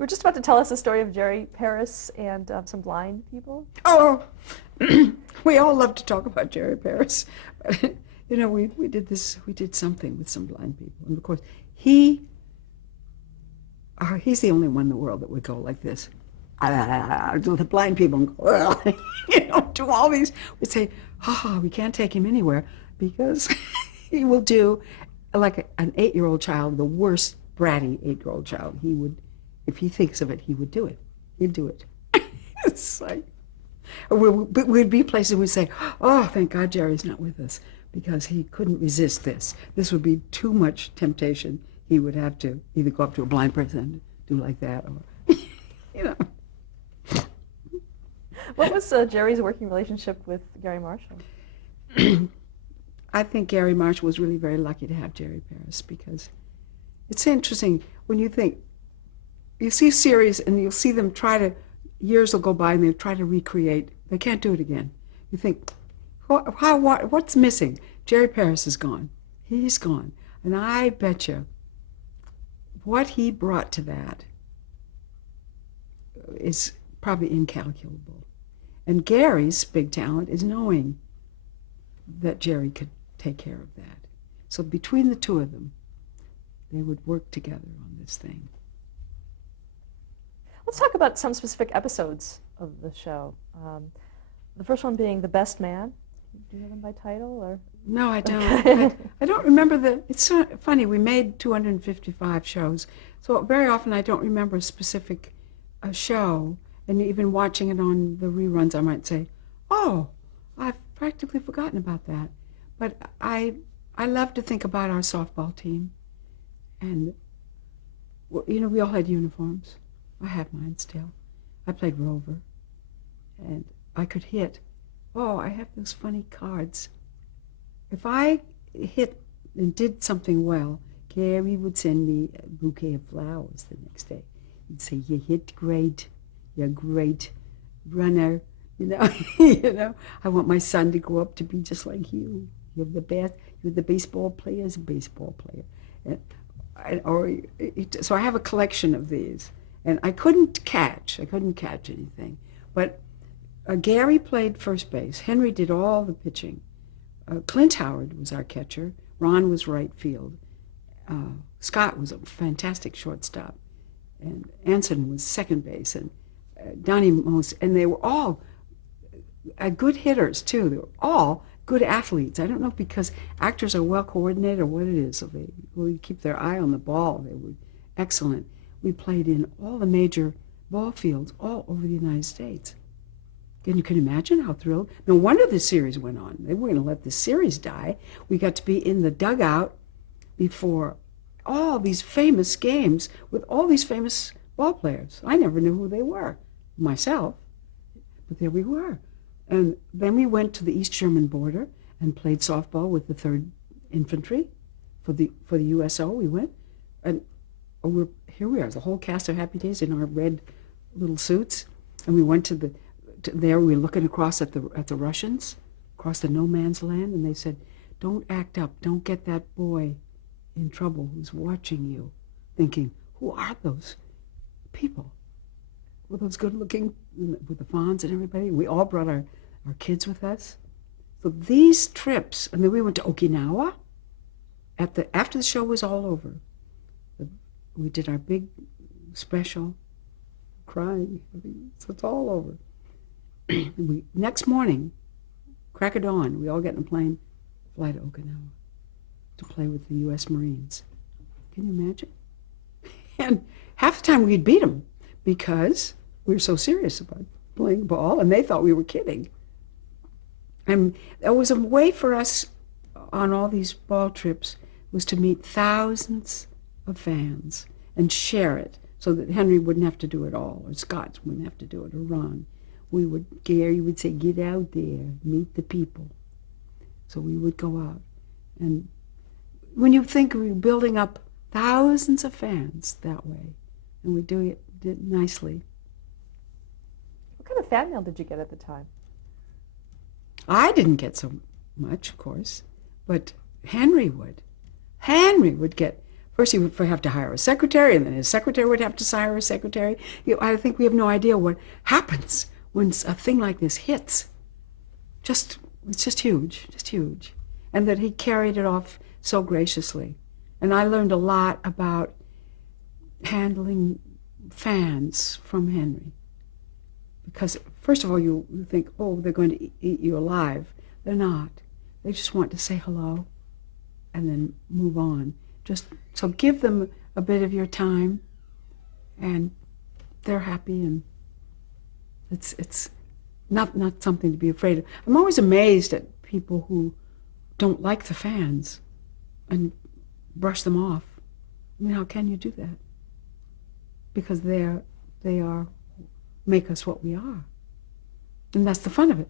were just about to tell us the story of Jerry Paris and some blind people. Oh, we all love to talk about Jerry Paris. But, we did something with some blind people. And of course, he's the only one in the world that would go like this. The blind people go, do all these. We'd say, we can't take him anywhere because he will do like an 8-year-old child, the worst bratty 8-year-old child. He would, if he thinks of it, he would do it. He'd do it. It's like, we'd be places we'd say, oh, thank God Jerry's not with us because he couldn't resist this. This would be too much temptation. He would have to either go up to a blind person and do like that or, What was Jerry's working relationship with Gary Marshall? I think Gary Marshall was really very lucky to have Jerry Paris because it's interesting when you think, you see a series and you'll see them years will go by and they try to recreate. They can't do it again. You think, what's missing? Jerry Paris is gone. He's gone. And I bet you what he brought to that is probably incalculable. And Gary's big talent is knowing that Jerry could take care of that. So between the two of them, they would work together on this thing. Let's talk about some specific episodes of the show. The first one being The Best Man. Do you know them by title? Or? No, I don't. I don't remember it's so funny. We made 255 shows, so very often I don't remember a specific show. And even watching it on the reruns, I might say, oh, I've practically forgotten about that. But I love to think about our softball team. And, we all had uniforms. I have mine still. I played Rover. And I could hit. Oh, I have those funny cards. If I hit and did something well, Gary would send me a bouquet of flowers the next day. He'd say, you hit great. You're a great runner. I want my son to grow up to be just like you. You're the best. You're the baseball player's baseball player. So I have a collection of these. And I couldn't catch anything. But Gary played first base. Henry did all the pitching. Clint Howard was our catcher. Ron was right field. Scott was a fantastic shortstop. And Anson was second base. And Donnie Most. And they were all good hitters, too. They were all good athletes. I don't know because actors are well coordinated or what it is. So they really keep their eye on the ball. They were excellent. We played in all the major ball fields all over the United States. And you can imagine how thrilled. No wonder the series went on. They weren't going to let the series die. We got to be in the dugout before all these famous games with all these famous ball players. I never knew who they were myself, but there we were. And then we went to the East German border and played softball with the 3rd Infantry for the USO. We went, and here we are, the whole cast of Happy Days in our red little suits, and we went there. We were looking across at the Russians, across the no man's land, and they said, "Don't act up. Don't get that boy in trouble who's watching you." Thinking, who are those people? Were those good-looking with the fawns and everybody? We all brought our kids with us. So these trips, and then we went to Okinawa. After the show was all over, we did our big special, crying. So it's all over. Next morning, crack of dawn, we all get in a plane, fly to Okinawa to play with the U.S. Marines. Can you imagine? And half the time we'd beat them because we were so serious about playing ball, and they thought we were kidding. And there was a way for us on all these ball trips was to meet thousands of fans and share it so that Henry wouldn't have to do it all, or Scott wouldn't have to do it, or Ron. Gary would say, get out there, meet the people. So we would go out. And when you think we were building up thousands of fans that way, and we did it nicely. What kind of fan mail did you get at the time? I didn't get so much, of course, but Henry would. Henry would get, First, he would have to hire a secretary, and then his secretary would have to hire a secretary. I think we have no idea what happens when a thing like this hits. It's just huge. And that he carried it off so graciously. And I learned a lot about handling fans from Henry. Because, first of all, you think, oh, they're going to eat you alive. They're not. They just want to say hello and then move on. So give them a bit of your time, and they're happy, and it's not something to be afraid of. I'm always amazed at people who don't like the fans and brush them off. I mean, how can you do that? Because they make us what we are, and that's the fun of it.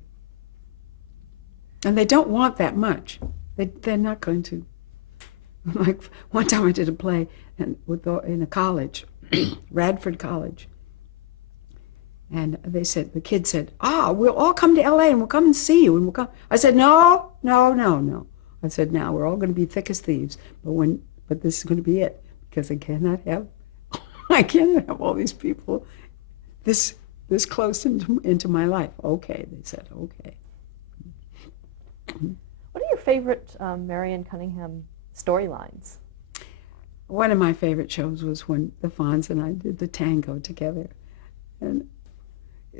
And they don't want that much. They're not going to. Like one time I did a play in a college, Radford College, and the kid said, we'll all come to LA and we'll come and see you and we'll come. I said, no. I said, now we're all going to be thick as thieves, but this is going to be it, because I cannot have all these people this close into my life. Okay, they said, okay. What are your favorite Marion Cunningham storylines? One of my favorite shows was when the Fonz and I did the tango together. And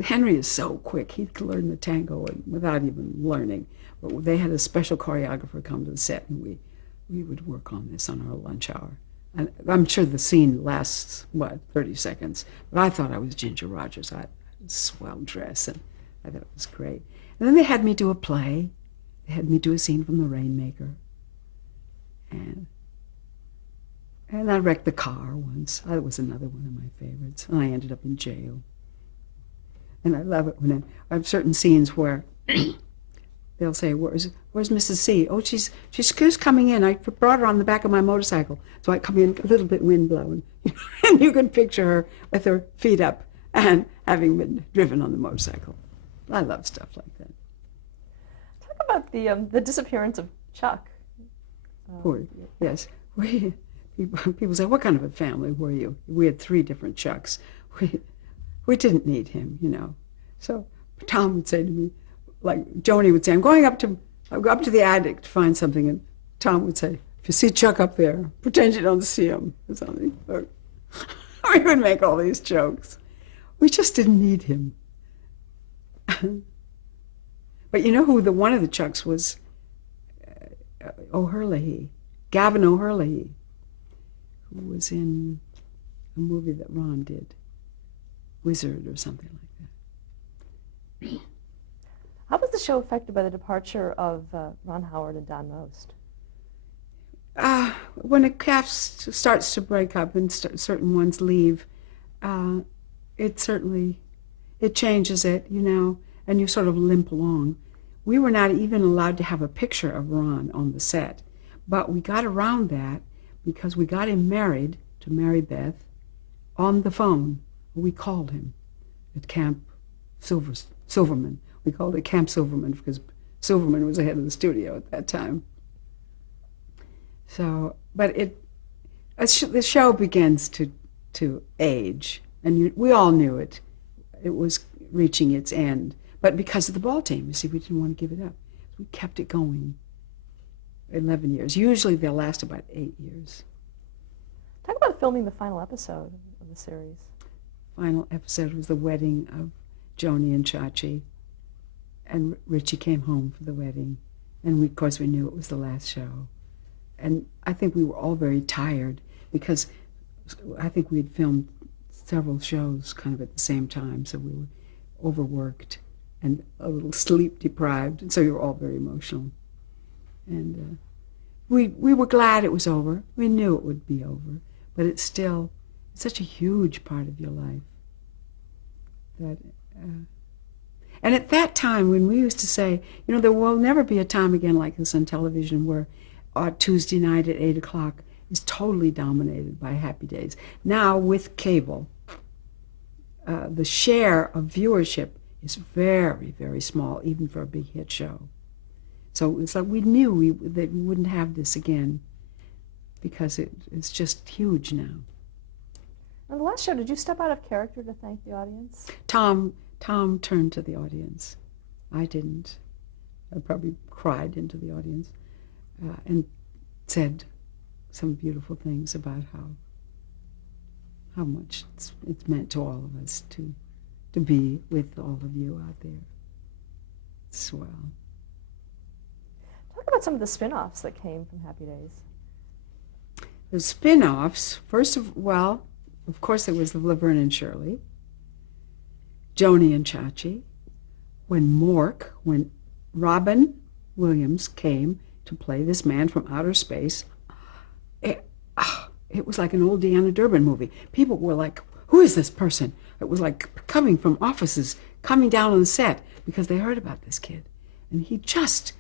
Henry is so quick, he could learn the tango without even learning. But they had a special choreographer come to the set, and we would work on this on our lunch hour. And I'm sure the scene lasts, 30 seconds. But I thought I was Ginger Rogers. I had a swell dress, and I thought it was great. And then they had me do a play. They had me do a scene from The Rainmaker. And I wrecked the car once. That was another one of my favorites. And I ended up in jail. And I love it when I have certain scenes where they'll say, where's Mrs. C? Oh, she's just coming in. I brought her on the back of my motorcycle. So I come in a little bit wind blowing. And you can picture her with her feet up and having been driven on the motorcycle. I love stuff like that. Talk about the disappearance of Chuck. Yes. People say, what kind of a family were you? We had 3 different Chucks. We didn't need him, So Tom would say to me, like Joni would say, I'll go up to the attic to find something, and Tom would say, if you see Chuck up there, pretend you don't see him, or something. We would make all these jokes. We just didn't need him. But you know who one of the Chucks was? O'Herlihy, Gavin O'Herlihy, who was in a movie that Ron did, Wizard or something like that. How was the show affected by the departure of Ron Howard and Don Most? When a cast starts to break up and certain ones leave, it changes it, and you sort of limp along. We were not even allowed to have a picture of Ron on the set, but we got around that because we got him married to Mary Beth on the phone. We called him at Camp Silverman. We called it Camp Silverman because Silverman was the head of the studio at that time. So, but the show begins to age, and we all knew it. It was reaching its end. But because of the ball team, you see, we didn't want to give it up. We kept it going 11 years. Usually they'll last about 8 years. Talk about filming the final episode of the series. Final episode was the wedding of Joni and Chachi. And Richie came home for the wedding. And of course we knew it was the last show. And I think we were all very tired because I think we had filmed several shows kind of at the same time, so we were overworked and a little sleep deprived, and so we were all very emotional. And we were glad it was over. We knew it would be over, but it's still such a huge part of your life. And at that time, when we used to say, there will never be a time again like this on television where Tuesday night at 8 o'clock is totally dominated by Happy Days. Now, with cable, the share of viewership is very, very small, even for a big hit show. So it's like we knew that we wouldn't have this again. because it's just huge now. On the last show, did you step out of character to thank the audience? Tom turned to the audience. I didn't. I probably cried into the audience and said some beautiful things about how much it's meant to all of us to be with all of you out there. It's swell. Talk about some of the spin-offs that came from Happy Days. The spin-offs, of course there was the Laverne and Shirley, Joni and Chachi, when Robin Williams came to play this man from outer space. It was like an old Deanna Durbin movie. People were like, who is this person? It was like coming from offices, coming down on the set because they heard about this kid. And he just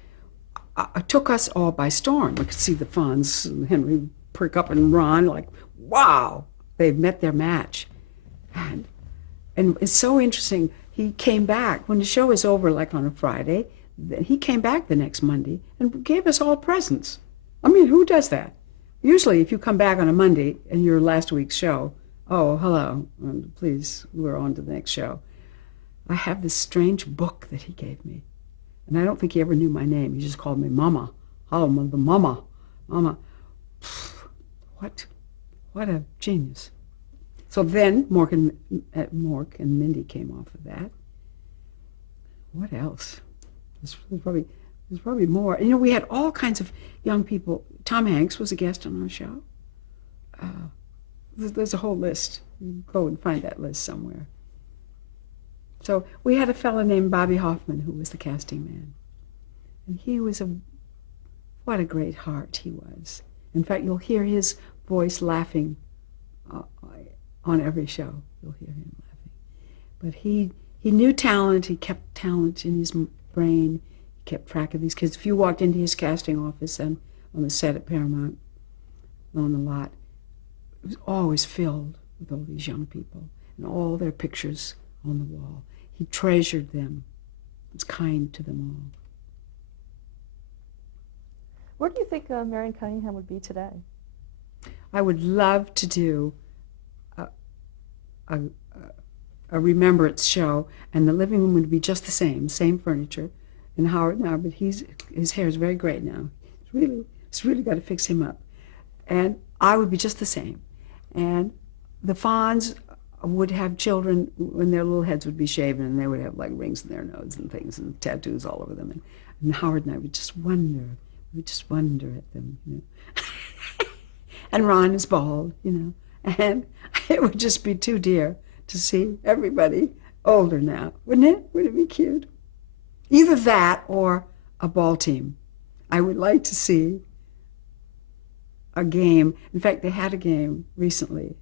took us all by storm. We could see the Fonz, Henry perk up and Ron, like, wow, they've met their match. And it's so interesting. He came back when the show was over, like on a Friday. He came back the next Monday and gave us all presents. I mean, who does that? Usually, if you come back on a Monday and your last week's show, oh, hello, please, we're on to the next show. I have this strange book that he gave me. And I don't think he ever knew my name. He just called me Mama. Hello, the Mama. Mama. What a genius. So then Mork and Mindy came off of that. What else? There's probably more. You know, we had all kinds of young people. Tom Hanks was a guest on our show. There's a whole list. You go and find that list somewhere. So we had a fellow named Bobby Hoffman who was the casting man. And he was what a great heart he was. In fact, you'll hear his voice laughing on every show. You'll hear him laughing. But he knew talent. He kept talent in his brain. He kept track of these kids. If you walked into his casting office and on the set at Paramount, on the lot, it was always filled with all these young people and all their pictures on the wall. He treasured them. He was kind to them all. Where do you think Marion Cunningham would be today? I would love to do a remembrance show, and the living room would be just the same furniture. And Howard now, but his hair is very great now. It's really got to fix him up. And I would be just the same. And the Fonz would have children when their little heads would be shaven, and they would have like rings in their nose and things and tattoos all over them. And Howard and I would just wonder. We just wonder at them, you know. And Ron is bald, you know. And it would just be too dear to see everybody older now, wouldn't it? Would it be cute? Either that or a ball team. I would like to see a game. In fact, they had a game recently,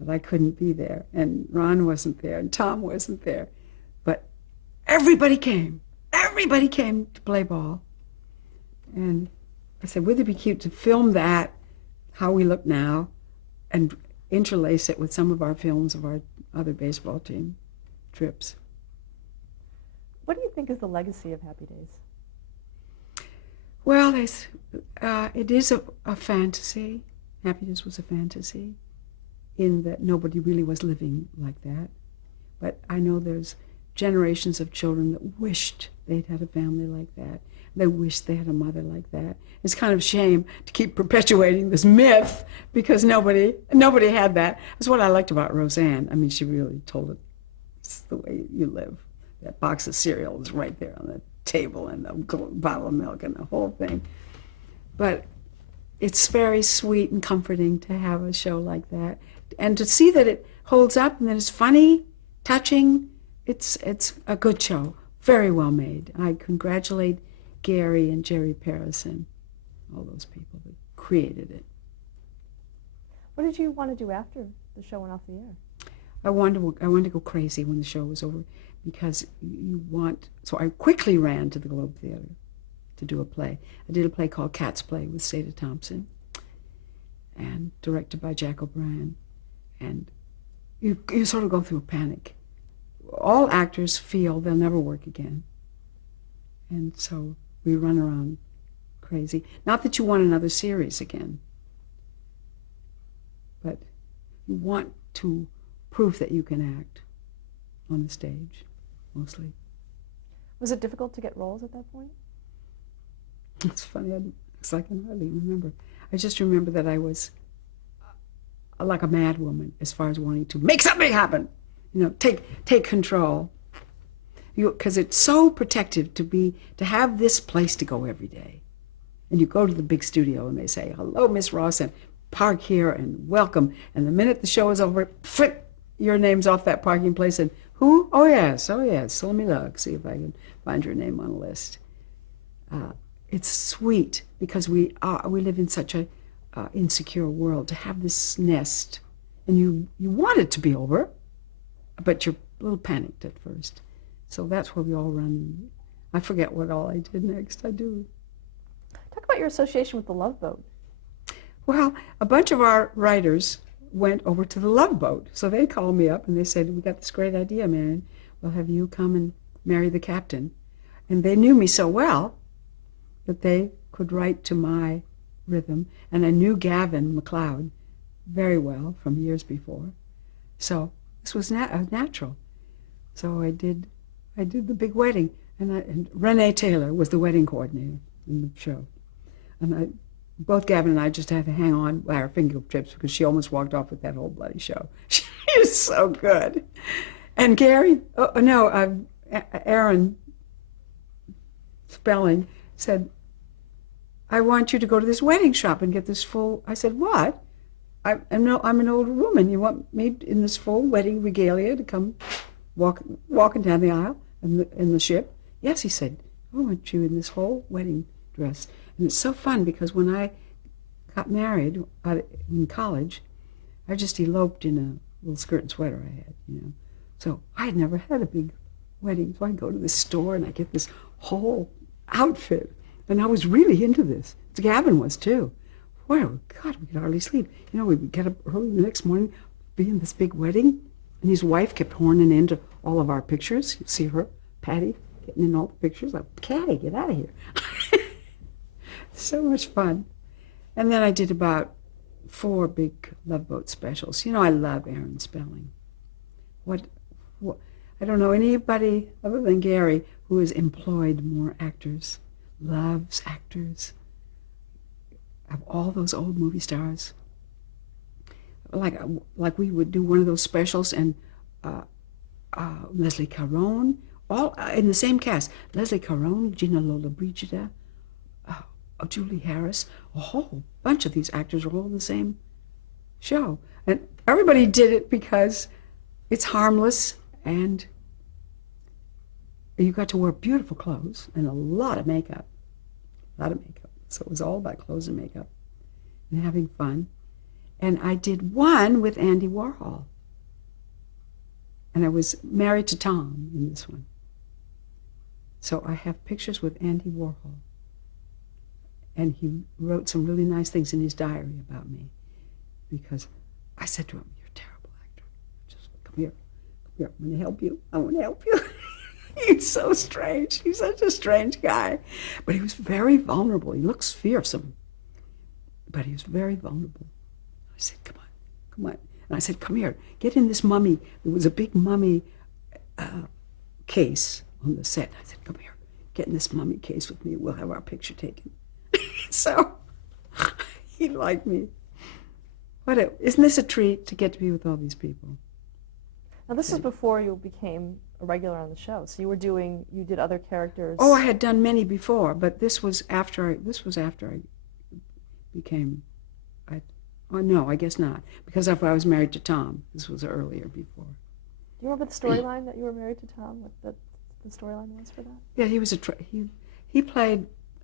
but I couldn't be there. And Ron wasn't there, and Tom wasn't there. But everybody came. Everybody came to play ball. And I said, wouldn't it be cute to film that, how we look now, and interlace it with some of our films of our other baseball team trips? What do you think is the legacy of Happy Days? Well, it is a fantasy. Happy Days was a fantasy in that nobody really was living like that. But I know there's generations of children that wished they'd had a family like that. They wished they had a mother like that. It's kind of a shame to keep perpetuating this myth because nobody had that. That's what I liked about Roseanne. I mean, she really told it. It's the way you live. That box of cereal is right there on the table and the bottle of milk and the whole thing. But it's very sweet and comforting to have a show like that. And to see that it holds up and that it's funny, touching, it's a good show. Very well made. I congratulate Gary and Jerry Paris and all those people that created it. What did you want to do after the show went off the air? I wanted to go crazy when the show was over because so I quickly ran to the Globe Theater to do a play. I did a play called Cat's Play with Seda Thompson and directed by Jack O'Brien. And you sort of go through a panic. All actors feel they'll never work again. And so we run around crazy. Not that you want another series again, You want to prove that you can act on the stage, mostly. Was it difficult to get roles at that point? It's funny, it's like I hardly remember. I just remember that I was like a mad woman as far as wanting to make something happen, take control. Because it's so protective to have this place to go every day. And you go to the big studio and they say, hello, Miss Ross, and park here and welcome. And the minute the show is over, flip, your name's off that parking place. And who? Oh, yes. So let me look, see if I can find your name on the list. It's sweet because we live in such a insecure world to have this nest. And you want it to be over, but you're a little panicked at first. So that's where we all run. I forget what all I did next. I do. Talk about your association with the Love Boat. Well, a bunch of our writers went over to the Love Boat. So they called me up and they said, we got this great idea, Marion. We'll have you come and marry the captain. And they knew me so well that they could write to my rhythm. And I knew Gavin MacLeod very well from years before. So this was natural. So I did the big wedding. And Renee Taylor was the wedding coordinator in the show. And both Gavin and I just had to hang on by our fingertips because she almost walked off with that whole bloody show. She was so good. And Gary, Aaron Spelling said, I want you to go to this wedding shop and get this full. I said, what? I'm an older woman. You want me in this full wedding regalia to come walking down the aisle in the ship? Yes, he said, I want you in this whole wedding dress. And it's so fun because when I got married in college, I just eloped in a little skirt and sweater I had, So I had never had a big wedding. So I go to the store and I get this whole outfit. And I was really into this. Gavin was too. Well, God, we could hardly sleep. We would get up early the next morning, be in this big wedding. And his wife kept horning into all of our pictures. You see her, Patty, getting in all the pictures. Like, Patty, get out of here. So much fun. And then I did about 4 big Love Boat specials. I love Aaron Spelling. What I don't know anybody other than Gary who has employed more actors, loves actors, of all those old movie stars. Like we would do one of those specials and Leslie Caron, all in the same cast. Leslie Caron, Gina Lollobrigida, Julie Harris, a whole bunch of these actors are all in the same show. And everybody did it because it's harmless and you got to wear beautiful clothes and a lot of makeup. So it was all about clothes and makeup and having fun. And I did one with Andy Warhol. And I was married to Tom in this one. So I have pictures with Andy Warhol. And he wrote some really nice things in his diary about me. Because I said to him, you're a terrible actor. Just come here. I'm going to help you. I want to help you. He's so strange. He's such a strange guy. But he was very vulnerable. He looks fearsome. But he was very vulnerable. I said, come on. And I said, come here. Get in this mummy. There was a big mummy case on the set. I said, come here. Get in this mummy case with me. We'll have our picture taken. So he liked me. Isn't this a treat to get to be with all these people? Now this is before you became a regular on the show. So you did other characters. Oh, I had done many before, but this was after I became. No, I guess not, because I was married to Tom. This was earlier before. Do you remember the storyline that you were married to Tom? What the storyline was for that? Yeah, he was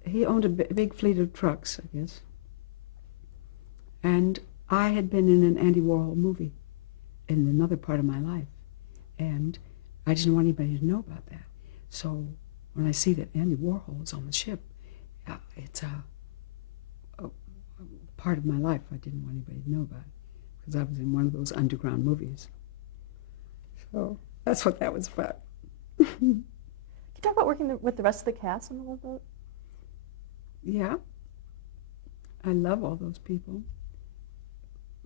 he owned a big fleet of trucks, I guess. And I had been in an Andy Warhol movie in another part of my life. And I didn't want anybody to know about that. So when I see that Andy Warhol is on the ship, it's a part of my life I didn't want anybody to know about because I was in one of those underground movies. So that's what that was about. Can you talk about working with the rest of the cast on the Love Boat? Yeah. I love all those people.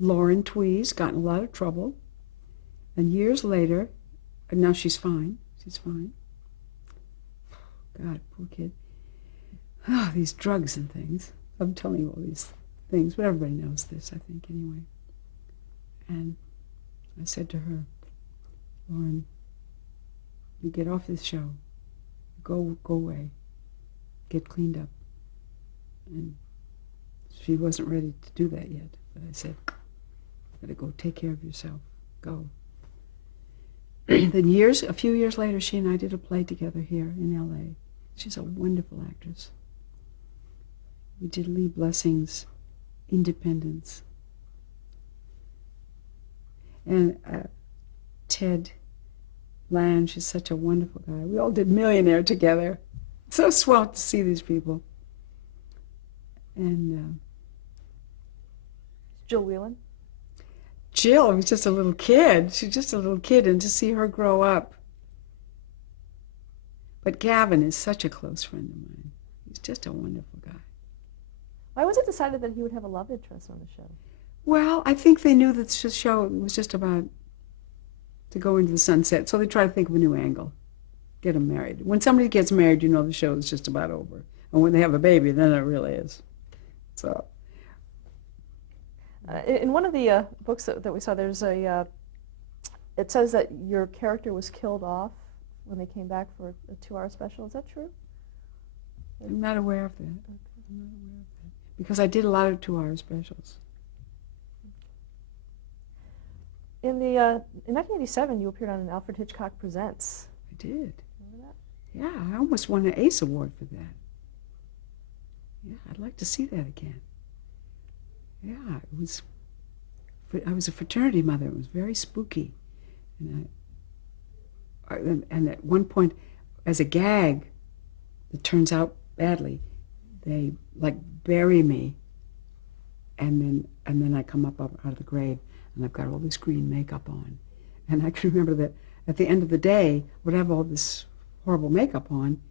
Lauren Tweez got in a lot of trouble. And years later, and now she's fine. She's fine. God, poor kid. Oh, these drugs and things. I'm telling you all these things, but everybody knows this, I think, anyway. And I said to her, Lauren, you get off this show. Go away. Get cleaned up. And she wasn't ready to do that yet. But I said, you gotta go take care of yourself. Go. Then a few years later, she and I did a play together here in L.A. She's a wonderful actress. We did Lee Blessing's Independence. And Ted Lange is such a wonderful guy. We all did Millionaire together. It's so swell to see these people. And Jill Whelan? Jill was just a little kid. She's just a little kid, and to see her grow up. But Gavin is such a close friend of mine. He's just a wonderful guy. Why was it decided that he would have a love interest on the show? Well, I think they knew that the show was just about to go into the sunset, so they tried to think of a new angle. Get them married. When somebody gets married, you know the show is just about over. And when they have a baby, then it really is. So. In one of the books that we saw, there's it says that your character was killed off when they came back for a 2-hour special. Is that true? I'm not aware of that. I'm not aware of that. Because I did a lot of 2-hour specials. In 1987, you appeared on an Alfred Hitchcock Presents. I did. Remember that? Yeah, I almost won an ACE Award for that. Yeah, I'd like to see that again. Yeah, I was a fraternity mother. It was very spooky. And at one point, as a gag that turns out badly, they like bury me, and then I come up out of the grave, and I've got all this green makeup on. And I can remember that at the end of the day, I would have all this horrible makeup on,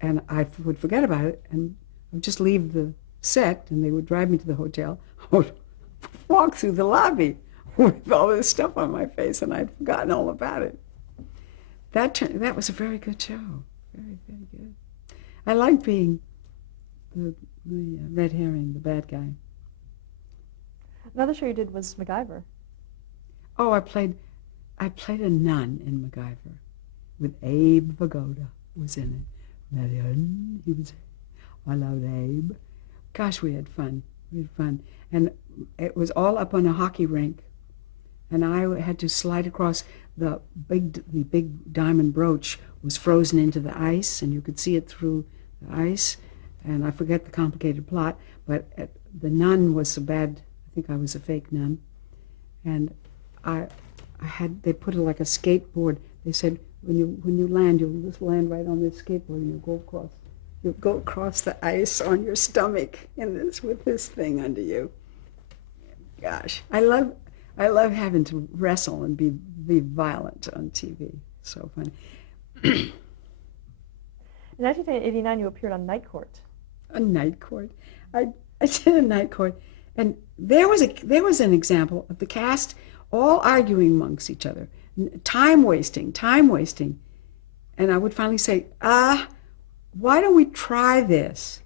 and I would forget about it, and I would just leave the set, and they would drive me to the hotel. I would walk through the lobby with all this stuff on my face, and I'd forgotten all about it. That was a very good show. Very, very good. I liked being the red herring, the bad guy. Another show you did was MacGyver. Oh, I played a nun in MacGyver with Abe Vigoda was in it. Marion, he was. I loved Abe. Gosh, we had fun. We had fun, and it was all up on a hockey rink, and I had to slide across the big diamond brooch was frozen into the ice, and you could see it through the ice. And I forget the complicated plot, but the nun was so bad. I think I was a fake nun, and they put it like a skateboard. They said when you land, you'll just land right on this skateboard, and you'll go across the ice on your stomach with this thing under you. Gosh, I love having to wrestle and be violent on TV. So fun. In 1989, you appeared on Night Court. A Night Court. I did a Night Court, and there was an example of the cast all arguing amongst each other, time wasting, and I would finally say, why don't we try this?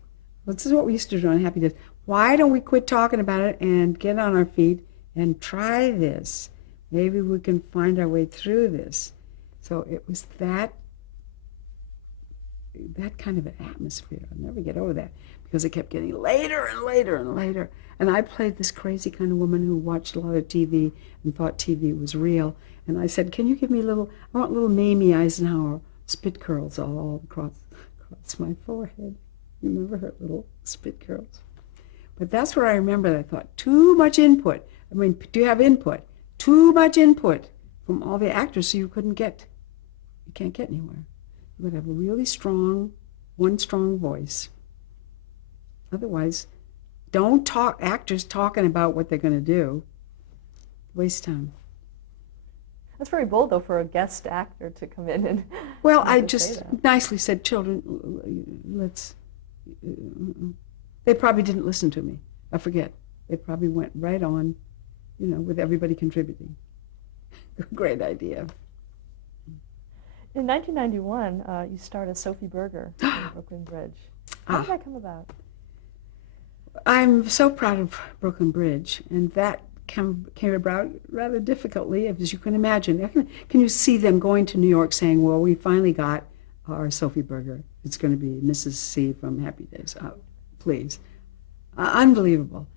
This is what we used to do on Happy Days. Why don't we quit talking about it and get on our feet and try this? Maybe we can find our way through this. So it was that kind of an atmosphere. I'll never get over that, because it kept getting later and later and later. And I played this crazy kind of woman who watched a lot of TV and thought TV was real. And I said, can you give me I want little Mamie Eisenhower spit curls all across my forehead. You remember her little spit curls? But that's where I remember that I thought, too much input. I mean, do you have input? Too much input from all the actors, so you can't get anywhere. You would have a really strong voice. Otherwise, don't talk actors talking about what they're going to do. Waste time. That's very bold, though, for a guest actor to come in and. Well, I just nicely said, children, let's. They probably didn't listen to me. I forget. They probably went right on with everybody contributing. Great idea. In 1991, you starred as Sophie Berger in Brooklyn Bridge. How did that come about? I'm so proud of Brooklyn Bridge, and that came about rather difficultly, as you can imagine. Can you see them going to New York saying, well, we finally got our Sophie Berger. It's going to be Mrs. C from Happy Days. Oh, please. Unbelievable.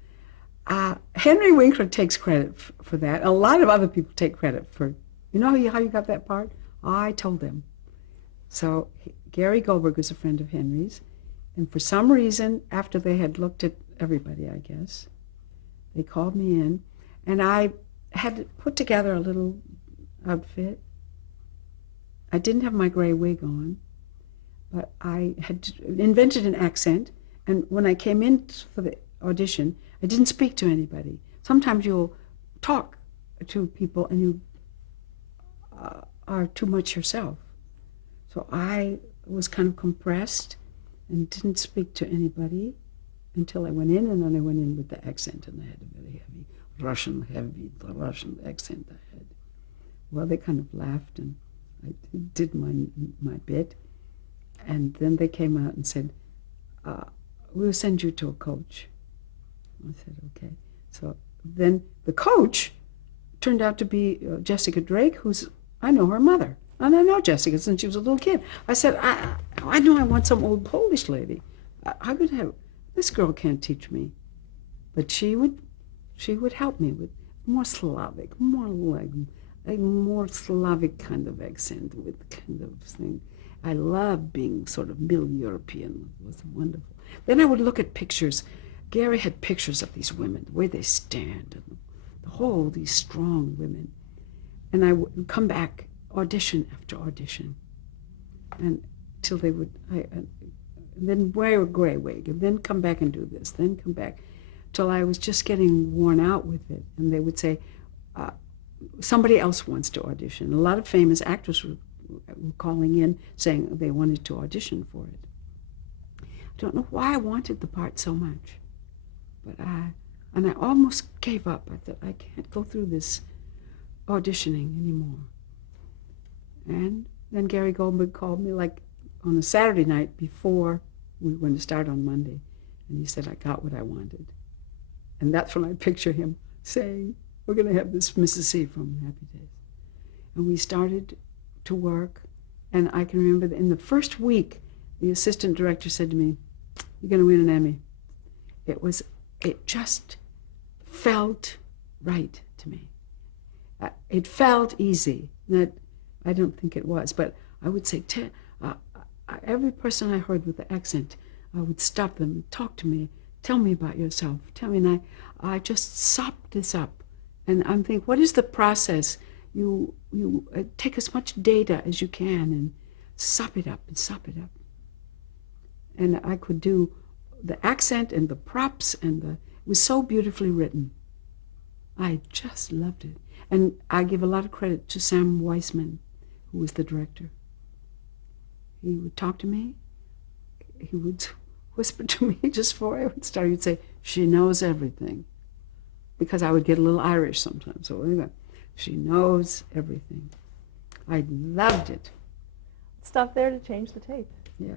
Henry Winkler takes credit for that. A lot of other people take credit for, how you got that part? I told them. So Gary Goldberg is a friend of Henry's, and for some reason, after they had looked at everybody, I guess, they called me in, and I had put together a little outfit. I didn't have my gray wig on, but I had invented an accent, and when I came in for the audition, I didn't speak to anybody. Sometimes you'll talk to people and you are too much yourself. So I was kind of compressed and didn't speak to anybody until I went in, and then I went in with the accent, and I had a very heavy Russian accent I had. Well, they kind of laughed, and I did my bit, and then they came out and said, we'll send you to a coach. I said, okay. So then the coach turned out to be Jessica Drake, I know her mother. And I know Jessica since she was a little kid. I said, I know I want some old Polish lady. I could have, this girl can't teach me. But she would help me with more Slavic, more like a more Slavic kind of accent with kind of thing. I love being sort of middle European. It was wonderful. Then I would look at pictures. Gary had pictures of these women, the way they stand, and these strong women. And I would come back, audition after audition, and till they would, and then wear a gray wig, and then come back and do this, then come back, till I was just getting worn out with it. And they would say, somebody else wants to audition. A lot of famous actors were calling in saying they wanted to audition for it. I don't know why I wanted the part so much, but I almost gave up. I thought, I can't go through this auditioning anymore. And then Gary Goldberg called me like on a Saturday night before we were going to start on Monday, and he said, I got what I wanted. And that's when I picture him saying, we're going to have this Mrs. C from Happy Days. And we started to work, and I can remember that in the first week, the assistant director said to me, you're going to win an Emmy. It just felt right to me. It felt easy. That I don't think it was, but I would say, every person I heard with the accent, I would stop them, talk to me, tell me about yourself, tell me, and I just sopped this up. And I'm thinking, what is the process? You take as much data as you can and sop it up and sop it up. And I could do the accent and the props, and it was so beautifully written. I just loved it. And I give a lot of credit to Sam Weisman, who was the director. He would talk to me. He would whisper to me just before I would start. He'd say, she knows everything. Because I would get a little Irish sometimes. So anyway, she knows everything. I loved it. Stop there to change the tape. Yeah.